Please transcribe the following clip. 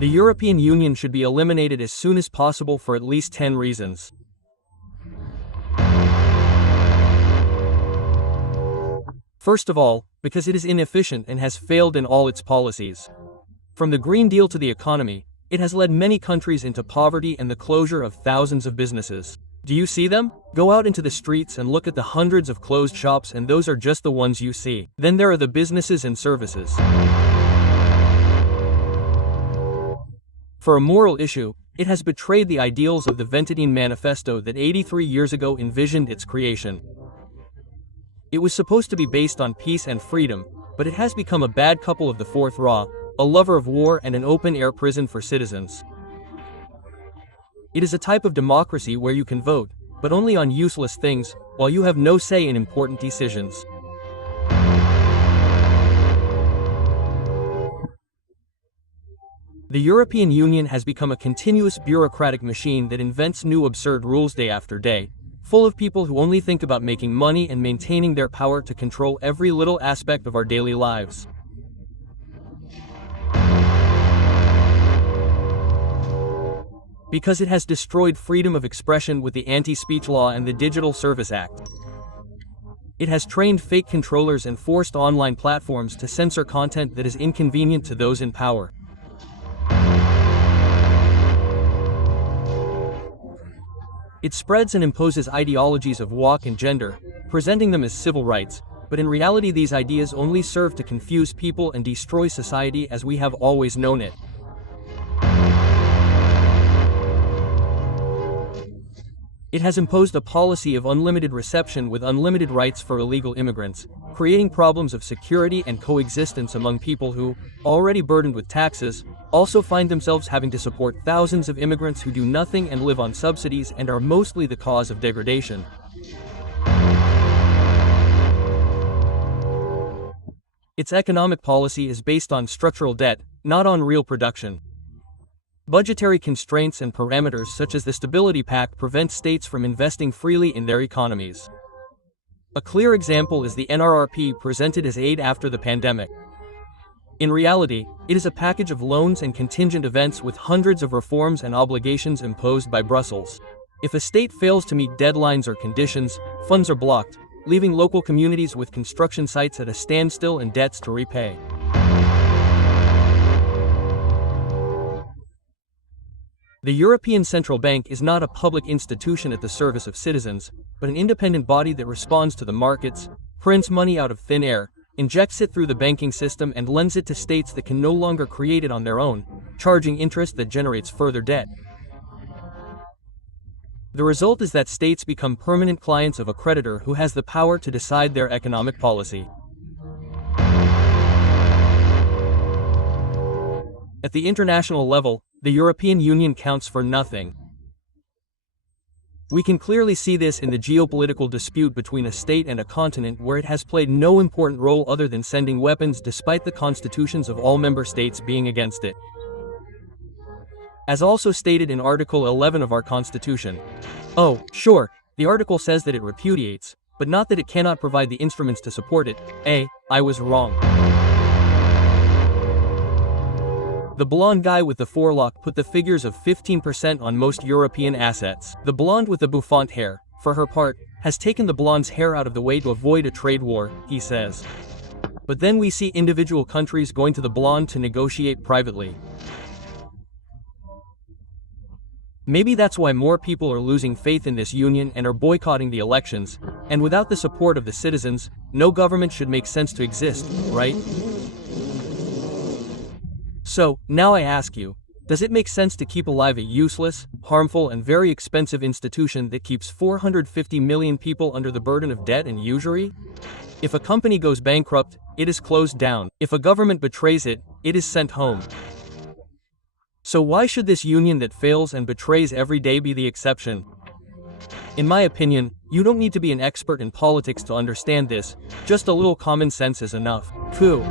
The European Union should be eliminated as soon as possible for at least 10 reasons. First of all, because it is inefficient and has failed in all its policies. From the Green Deal to the economy, it has led many countries into poverty and the closure of thousands of businesses. Do you see them? Go out into the streets and look at the hundreds of closed shops, and those are just the ones you see. Then there are the businesses and services. For a moral issue, it has betrayed the ideals of the Ventotene Manifesto that 83 years ago envisioned its creation. It was supposed to be based on peace and freedom, but it has become a bad couple of the Fourth Reich, a lover of war and an open-air prison for citizens. It is a type of democracy where you can vote, but only on useless things, while you have no say in important decisions. The European Union has become a continuous bureaucratic machine that invents new absurd rules day after day, full of people who only think about making money and maintaining their power to control every little aspect of our daily lives. Because it has destroyed freedom of expression with the Anti-Speech Law and the Digital Service Act. It has trained fake controllers and forced online platforms to censor content that is inconvenient to those in power. It spreads and imposes ideologies of woke and gender, presenting them as civil rights, but in reality these ideas only serve to confuse people and destroy society as we have always known it. It has imposed a policy of unlimited reception with unlimited rights for illegal immigrants, creating problems of security and coexistence among people who, already burdened with taxes, also find themselves having to support thousands of immigrants who do nothing and live on subsidies and are mostly the cause of degradation. Its economic policy is based on structural debt, not on real production. Budgetary constraints and parameters such as the Stability Pact prevent states from investing freely in their economies. A clear example is the NRRP presented as aid after the pandemic. In reality, it is a package of loans and contingent events with hundreds of reforms and obligations imposed by Brussels. If a state fails to meet deadlines or conditions, funds are blocked, leaving local communities with construction sites at a standstill and debts to repay. The European Central Bank is not a public institution at the service of citizens, but an independent body that responds to the markets, prints money out of thin air, injects it through the banking system and lends it to states that can no longer create it on their own, charging interest that generates further debt. The result is that states become permanent clients of a creditor who has the power to decide their economic policy. At the international level, the European Union counts for nothing. We can clearly see this in the geopolitical dispute between a state and a continent where it has played no important role other than sending weapons despite the constitutions of all member states being against it. As also stated in Article 11 of our Constitution. Oh, sure, the article says that it repudiates, but not that it cannot provide the instruments to support it. I was wrong. The blonde guy with the forelock put the figures of 15% on most European assets. The blonde with the bouffant hair, for her part, has taken the blonde's hair out of the way to avoid a trade war, he says. But then we see individual countries going to the blonde to negotiate privately. Maybe that's why more people are losing faith in this union and are boycotting the elections, and without the support of the citizens, no government should make sense to exist, right? So, now I ask you, does it make sense to keep alive a useless, harmful and very expensive institution that keeps 450 million people under the burden of debt and usury? If a company goes bankrupt, it is closed down. If a government betrays it, it is sent home. So why should this union that fails and betrays every day be the exception? In my opinion, you don't need to be an expert in politics to understand this, just a little common sense is enough. Pooh.